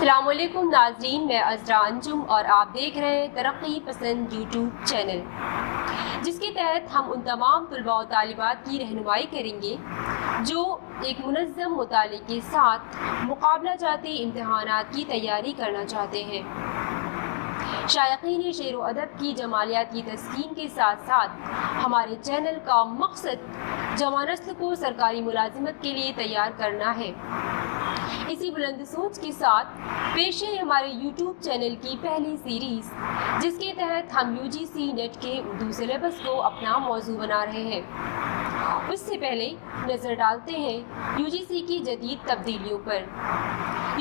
السلام علیکم ناظرین، میں عذرا انجم اور آپ دیکھ رہے ہیں ترقی پسند یوٹیوب چینل، جس کے تحت ہم ان تمام طلباء و طالبات کی رہنمائی کریں گے جو ایک منظم مطالعے کے ساتھ مقابلہ جاتی امتحانات کی تیاری کرنا چاہتے ہیں۔ شائقین شعر و ادب کی جمالیاتی تسکین کے ساتھ ساتھ ہمارے چینل کا مقصد جوان نسل کو سرکاری ملازمت کے لیے تیار کرنا ہے۔ اسی بلند سوچ کے ساتھ پیش ہے ہمارے یوٹیوب چینل کی پہلی سیریز، جس کے تحت ہم UGC نیٹ کے اردو سلیبس کو اپنا موضوع بنا رہے ہیں۔ اس سے پہلے نظر ڈالتے ہیں UGC کی جدید تبدیلیوں پر۔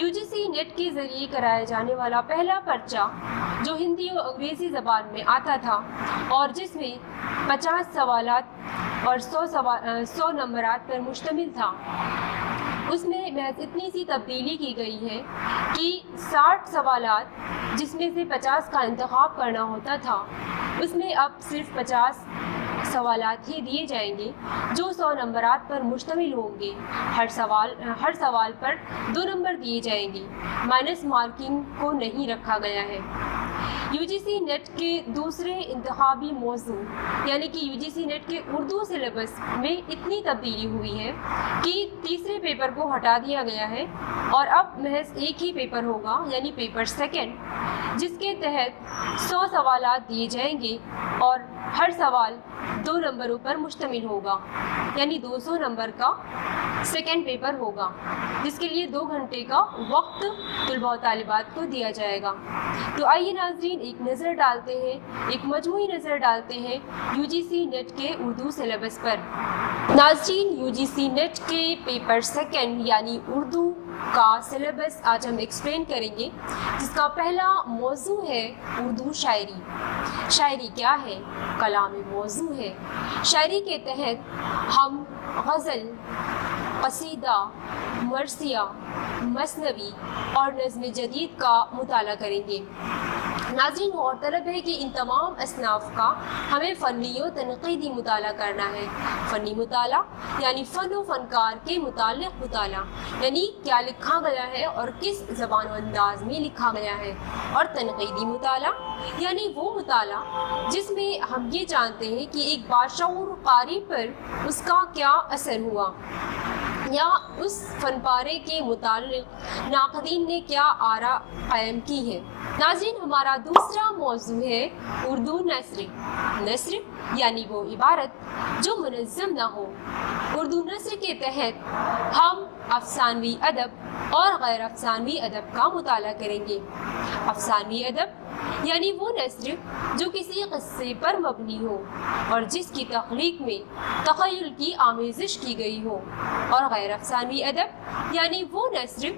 UGC نیٹ کے ذریعے کرایا جانے والا پہلا پرچہ جو ہندی اور انگریزی زبان میں آتا تھا اور جس میں 50 سوالات اور 100 نمبرات پر مشتمل تھا، اس میں محض اتنی سی تبدیلی کی گئی ہے کہ 60 سوالات جس میں سے 50 کا انتخاب کرنا ہوتا تھا، اس میں اب صرف 50 سوالات ہی دیے جائیں گے جو 100 نمبرات پر مشتمل ہوں گے۔ ہر سوال پر 2 نمبر دیے جائیں گے، مائنس مارکنگ کو نہیں رکھا گیا ہے۔ UGC نیٹ کے دوسرے انتخابی موضوع یعنی کہ UGC نیٹ کے اردو سلیبس میں اتنی تبدیلی ہوئی ہے کہ تیسرے پیپر کو ہٹا دیا گیا ہے اور اب محض ایک ہی پیپر ہوگا، یعنی پیپر سیکنڈ، جس کے تحت 100 سوالات دیے جائیں گے اور ہر سوال 2 نمبروں پر مشتمل ہوگا، یعنی 200 نمبر کا سیکنڈ پیپر ہوگا، جس کے لیے 2 گھنٹے کا وقت طلباء و طالبات کو دیا جائے گا۔ تو آئیے ناظرین ایک مجموعی نظر ڈالتے ہیں UGC نیٹ کے اردو سلیبس پر۔ ناظرین، UGC نیٹ کے پیپر سیکنڈ یعنی اردو کا سلیبس آج ہم ایکسپلین کریں گے، جس کا پہلا موضوع ہے اردو شاعری۔ شاعری کیا ہے؟ کلام موضوع ہے۔ شاعری کے تحت ہم غزل، قصیدہ، مرثیہ، مثنوی اور نظم جدید کا مطالعہ کریں گے۔ ناظرین، غور طلب ہے کہ ان تمام اصناف کا ہمیں فنی و تنقیدی مطالعہ کرنا ہے۔ فنی مطالعہ یعنی فن و فنکار کے متعلق مطالعہ، یعنی کیا لکھا گیا ہے اور کس زبان و انداز میں لکھا گیا ہے۔ اور تنقیدی مطالعہ یعنی وہ مطالعہ جس میں ہم یہ جانتے ہیں کہ ایک باشعور قاری پر اس کا کیا اثر ہوا یا اس فن پارے کے متعلق ناقدین نے کیا آراء قائم کی ہے۔ ناظرین، ہمارا دوسرا موضوع ہے اردو نثر۔ نثر یعنی وہ عبارت جو منظم نہ ہو۔ اردو نثر کے تحت ہم افسانوی ادب اور غیر افسانوی ادب کا مطالعہ کریں گے۔ افسانوی ادب یعنی وہ نثر جو کسی قصے پر مبنی ہو اور جس کی تخلیق میں تخیل کی آمیزش کی گئی ہو، اور غیر افسانوی ادب یعنی وہ نثر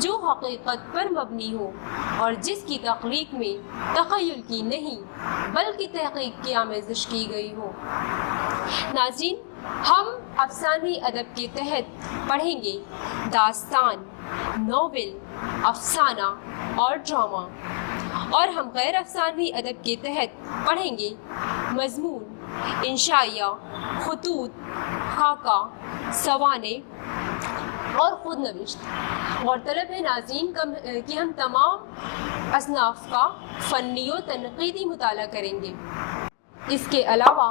جو حقیقت پر مبنی ہو اور جس کی تخلیق میں تخیل کی نہیں بلکہ تحقیق کی آمیزش کی گئی ہو۔ ناظرین، ہم افسانوی ادب کے تحت پڑھیں گے داستان، ناول، افسانہ اور ڈرامہ، اور ہم غیر افسانوی ادب کے تحت پڑھیں گے مضمون، انشائیہ، خطوط، خاکہ، سوانح اور خود نوشت۔ غور طلب ہے ناظرین کہ ہم تمام اصناف کا فنی و تنقیدی مطالعہ کریں گے۔ اس کے علاوہ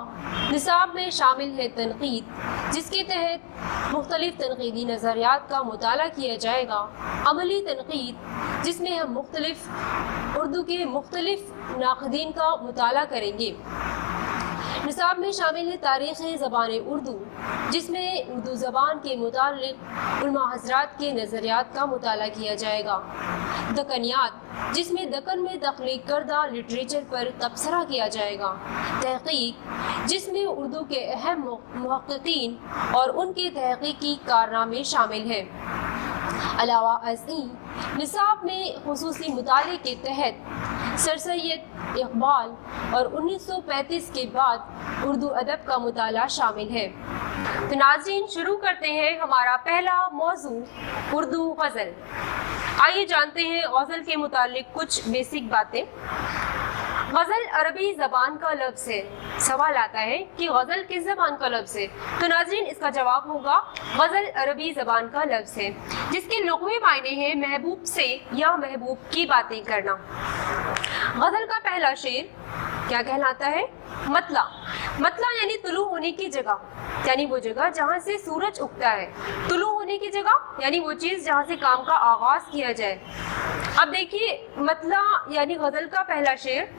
نصاب میں شامل ہے تنقید، جس کے تحت مختلف تنقیدی نظریات کا مطالعہ کیا جائے گا۔ عملی تنقید، جس میں ہم اردو کے مختلف ناقدین کا مطالعہ کریں گے۔ نصاب میں شامل ہے تاریخ زبان اردو، جس میں اردو زبان کے متعلق علماء حضرات کے نظریات کا مطالعہ کیا جائے گا۔ دکنیات، جس میں دکن میں تخلیق کردہ لٹریچر پر تبصرہ کیا جائے گا۔ تحقیق، جس میں اردو کے اہم محققین اور ان کے تحقیقی کارنامے شامل ہیں۔ علاوہ ازیں نصاب میں خصوصی مطالعے کے تحت سر سید اقبال اور 1935 کے بعد اردو ادب کا مطالعہ شامل ہے۔ تو ناظرین، شروع کرتے ہیں ہمارا پہلا موضوع اردو غزل۔ آئیے جانتے ہیں غزل کے متعلق کچھ بیسک باتیں۔ गजल अरबी जबान का लफ्ज है। सवाल आता है कि गजल किस जबान का लफ्ज है, तो नाज़रीन इसका जवाब होगा गजल अरबी जबान का लफ्ज है, जिसके लुग़वी मायने हैं महबूब से या महबूब की बातें करना। गजल का पहला शेर क्या कहलाता है? मतला। मतला यानी तुलू होने की जगह, यानी वो जगह जहाँ से सूरज उगता है। तुलू होने की जगह यानी वो चीज़ जहाँ से काम का आगाज किया जाए। अब देखिए मतला यानी गजल का पहला शेर,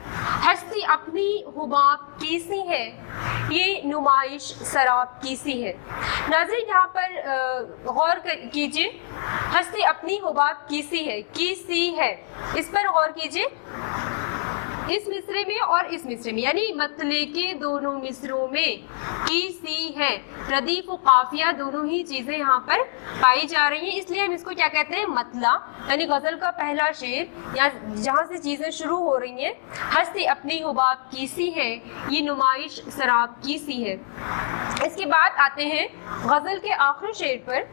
हस्ती अपनी हुबाब कैसी है, ये नुमाइश शराब कैसी है। नाज़रीन यहाँ पर गौर कीजिए, हस्ती अपनी हुबाब कैसी है, इस पर गौर कीजिए। इस मिसरे में और इस मिसरे में यानी मतले के दोनों मिसरों में की सी है, रदीफ व काफिया दोनों ही चीजें यहाँ पर पाई जा रही हैं, इसलिए हम इसको क्या कहते हैं? मतला। यानी गजल का पहला शेर या जहाँ से चीजें शुरू हो रही हैं, हस्ती अपनी हुबाब की सी है, ये नुमाइश शराब की सी है। इसके बाद आते हैं गजल के आखिरी शेर पर,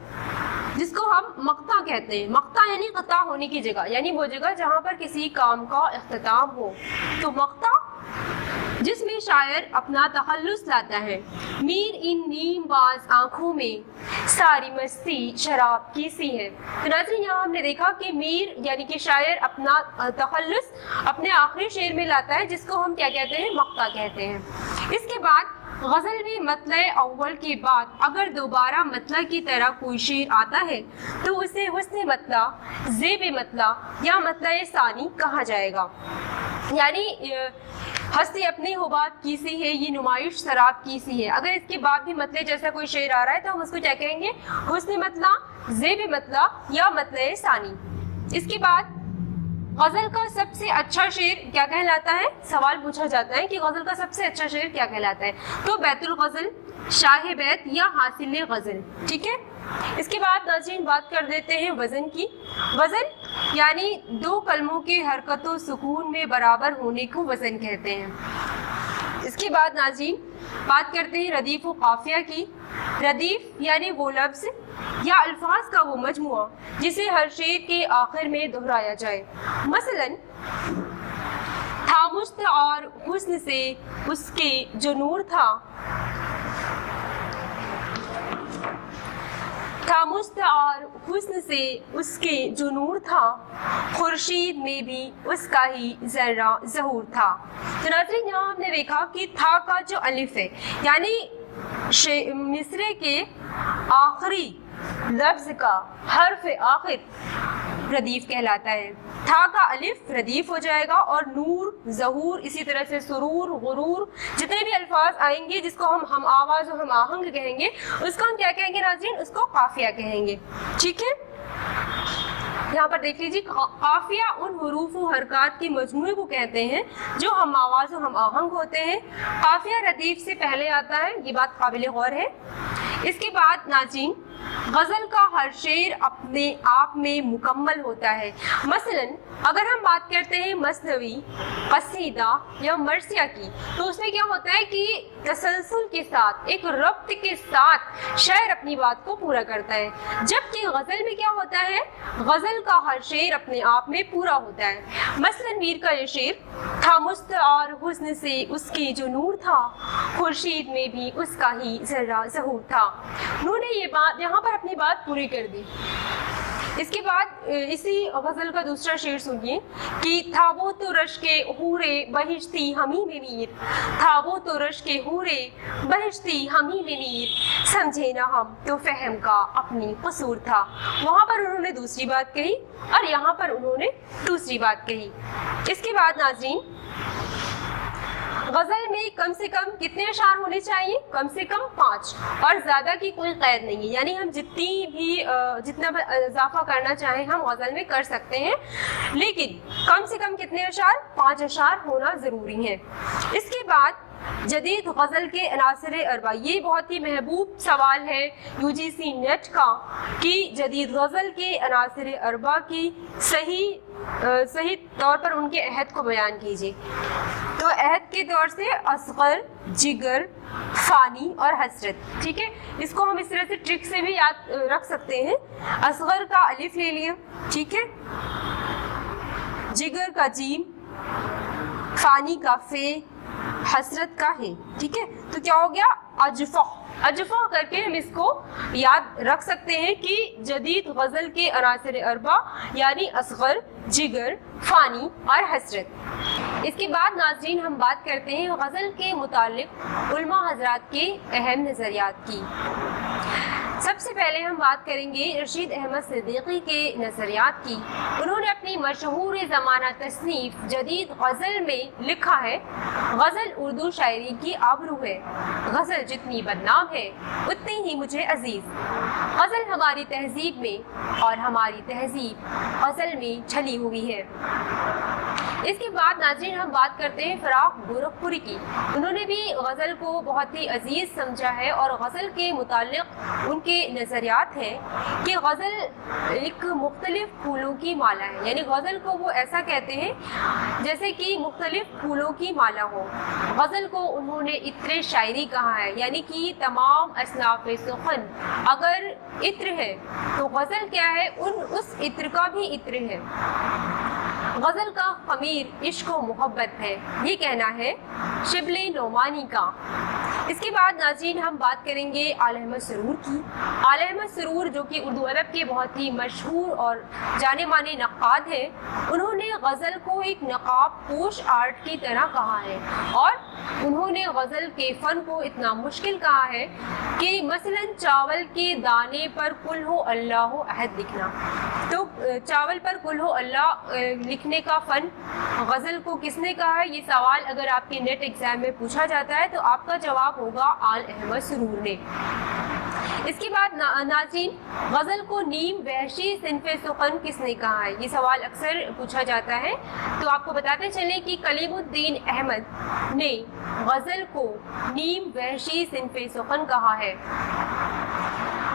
जिसको हम मक्ता कहते हैं। मक्ता यानी कता होने की जगह, यानी वो जगह जहाँ पर किसी काम का इख्तिताम हो। तो मक्ता जिसमें शायर अपना तखल्लुस लाता है, मीर इन नीम बाज आँखों में सारी मस्ती शराब की सी है। तो नाज़रीन यहाँ हमने देखा कि मीर यानी कि शायर अपना तखल्लुस अपने आखिरी शेर में लाता है, जिसको हम क्या कहते हैं? मक्ता कहते हैं। इसके बाद गज़ल में मतला अव्वल के बाद अगर दोबारा मतला की तरह कोई शेर आता है तो उसे हुस्न मतला, ज़ेब मतला या मतला सानी कहा जाएगा। यानी हस्ती अपनी हुबाब की सी है, ये नुमाइश शराब की सी है। अगर इसके बाद भी मतले जैसा कोई शेर आ रहा है तो हम उसको क्या कहेंगे? हुस्न मतला, ज़ेब मतला या मतला सानी। इसके बाद गजल का सबसे अच्छा शेर क्या कहलाता है? सवाल पूछा जाता है कि गजल का सबसे अच्छा शेर क्या कहलाता है, तो बैतुल गजल, शाह बैत या हासिल गजल। ठीक है। इसके बाद नाज़रीन बात कर देते हैं वज़न की। वज़न यानी दो कलमों के हरकतों सुकून में बराबर होने को वज़न कहते हैं। इसके बाद नाज़रीन बात करते हैं रदीफ व काफिया की। रदीफ यानी वो लफ्ज़ या अल्फाज का वो मजमुआ जिसे हर शेर के आखिर में दोहराया जाए। मसलन था मुश्त और हुस्न से उसके जो नूर था, था मुश्त और हुस्न से उसके जो नूर था, खुर्शीद में भी उसका ही जर्रा ज़हूर था। तो नाज़रीन यहाँ हमने देखा कि था का जो अलिफ है यानी मिसरे के आखिरी लफ्ज़ का हर्फ आखिर रदीफ कहलाता है। था का अलिफ रदीफ हो जाएगा और नूर, ज़हूर, इसी तरह से सुरूर, गुरूर, जितने भी अल्फाज आएंगे जिसको हम आवाज़ और हम आहंग कहेंगे, उसको हम क्या कहेंगे नाज़रीन? उसको काफिया कहेंगे। ठीक है। यहाँ पर देख लीजिए, काफिया उन हुरूफ व हरकत के मजमूए को कहते हैं जो हम आवाज़ और हम आहंग होते हैं। काफिया रदीफ से पहले आता है, ये बात काबिल गौर है। इसके बाद नाज़रीन गज़ल का हर शेर अपने आप में मुकम्मल होता है। मसलन अगर हम बात करते हैं मसनवी, कसीदा या मरसिया की, तो उसमें क्या होता है कि तसलसल के साथ, एक रब्त के साथ शायर अपनी बात को पूरा करता है। जबकि गज़ल में क्या होता है? गज़ल का हर शेर अपने आप में पूरा होता है। मसलन मीर का ये शेर, था मुस्त और हुस्न से उसकी जो नूर था, खुर्शीद में भी उसका ही जर्रा ज़हूर था। उन्होंने ये बात यहाँ पर अपनी बात पूरी कर दी। इसके बाद इसी गज़ल का दूसरा शेर सुनिए कि था वो तो रश के हूरे बहिश्ती हमी में मीर, था वो तो रश के हूरे बहिश्ती हमी में मीर, समझे ना हम तो फहम का अपनी कसूर था। वहाँ पर उन्होंने दूसरी बात कही और यहाँ पर उन्होंने दूसरी बात कही। इसके बाद नाज़रीन गज़ल में कम से कम कितने अशार होने चाहिए? कम से कम 5, और ज़्यादा की कोई क़ैद नहीं है। यानी हम जितना इजाफा करना चाहें हम गज़ल में कर सकते हैं, लेकिन कम से कम कितने अशार? 5 अशार होना ज़रूरी है। इसके बाद जदीद गज़ल के अनासर अरबा, ये बहुत ही महबूब सवाल है UGC नेट का कि जदीद गज़ल के अनासर अरबा की सही तौर पर उनके अहद को बयान कीजिए। तो अहद के तौर से असग़र, जिगर, फ़ानी और हसरत। ठीक है, इसको हम इस तरह से ट्रिक से भी याद रख सकते हैं। असग़र का अलिफ ले लिया, ठीक है, जिगर का जीम, फानी का फे हसरत का है, ठीक है। तो क्या हो गया, अजफा, अजफा करके हम इसको याद रख सकते हैं कि जदीद गज़ल के अनासिर अरबा यानी असगर, जिगर, फानी और हसरत। इसके बाद नाज़रीन हम बात करते हैं गज़ल के मुतालिक उलमा हज़रात के अहम नज़रियात की। सबसे पहले हम बात करेंगे रशीद अहमद सिद्दीकी के नज़रियात की। उन्होंने अपनी मशहूर ज़माना तसनीफ़ जदीद गज़ल में लिखा है, गज़ल उर्दू शायरी की आबरू है, गज़ल जितनी बदनाम है उतनी ही मुझे अजीज़। गज़ल हमारी तहजीब में और हमारी तहजीब गज़ल में छली हुई है। इसके बाद नाज़रीन हम बात करते हैं फ़राख गोरखपुरी की। उन्होंने भी गज़ल को बहुत ही अजीज़ समझा है और गज़ल के मुतालिक उनके नज़रियात हैं कि गज़ल एक मुख्तलिफ फूलों की माला है, यानी गज़ल को वो ऐसा कहते हैं जैसे कि मुख्तलिफ फूलों की माला हो। गज़ल को उन्होंने इत्र शायरी कहा है, यानी कि तमाम असनाफ़ सुखन अगर इत्र है तो गज़ल क्या है, उस इत्र का भी इत्र है। गज़ल का ख़मीर इश्क व मोहब्बत है, ये कहना है शिबले नोमानी का। इसके बाद नाज़रीन हम बात करेंगे आला अहमद सरूर की। आला अहमद सरूर जो कि उर्दू अदब के बहुत ही मशहूर और जाने माने नक्काद हैं, उन्होंने गज़ल को एक नकाब पोश आर्ट की तरह कहा है और उन्होंने गज़ल के फ़न को इतना मुश्किल कहा है कि मसलन चावल के दाने पर कुल हो अल्लाह अहद लिखना। तो चावल पर कुल हो अल्लाह लिखने का फ़न गज़ल को किसने कहा है, ये सवाल अगर आपके नेट एग्ज़ाम में पूछा जाता है तो आपका जवाब होगा आल अहमद सरूर ने। इसके बाद नाज़रीन गज़ल को नीम वहशी सिनफ़े सुखन किसने कहा है, ये सवाल अक्सर पूछा जाता है। तो आपको बताते चलें कि कलीमुद्दीन अहमद ने गज़ल को नीम वहशी सिनफ़े सुखन कहा है।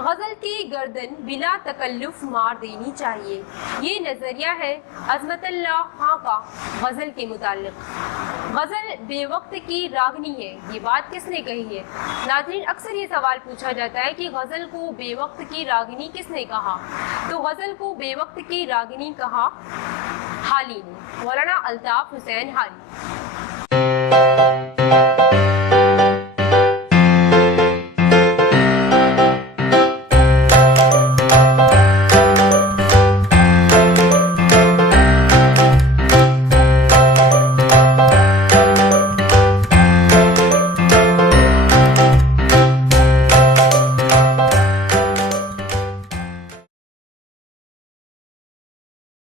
गज़ल की गर्दन बिला तकल्लुफ़ मार देनी चाहिए, ये नज़रिया है अज़मतुल्लाह खां का गज़ल के मुतालिक। गज़ल बेवक्त की रागनी है, ये बात किसने कही है। नाज़रीन अक्सर ये सवाल पूछा जाता है कि गज़ल को बेवक्त की रागनी किसने कहा, तो गज़ल को बेवक्त की रागनी कहा हाली ने, मौलाना अल्ताफ़ हुसैन हाली।